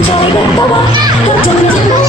I'm a bubble.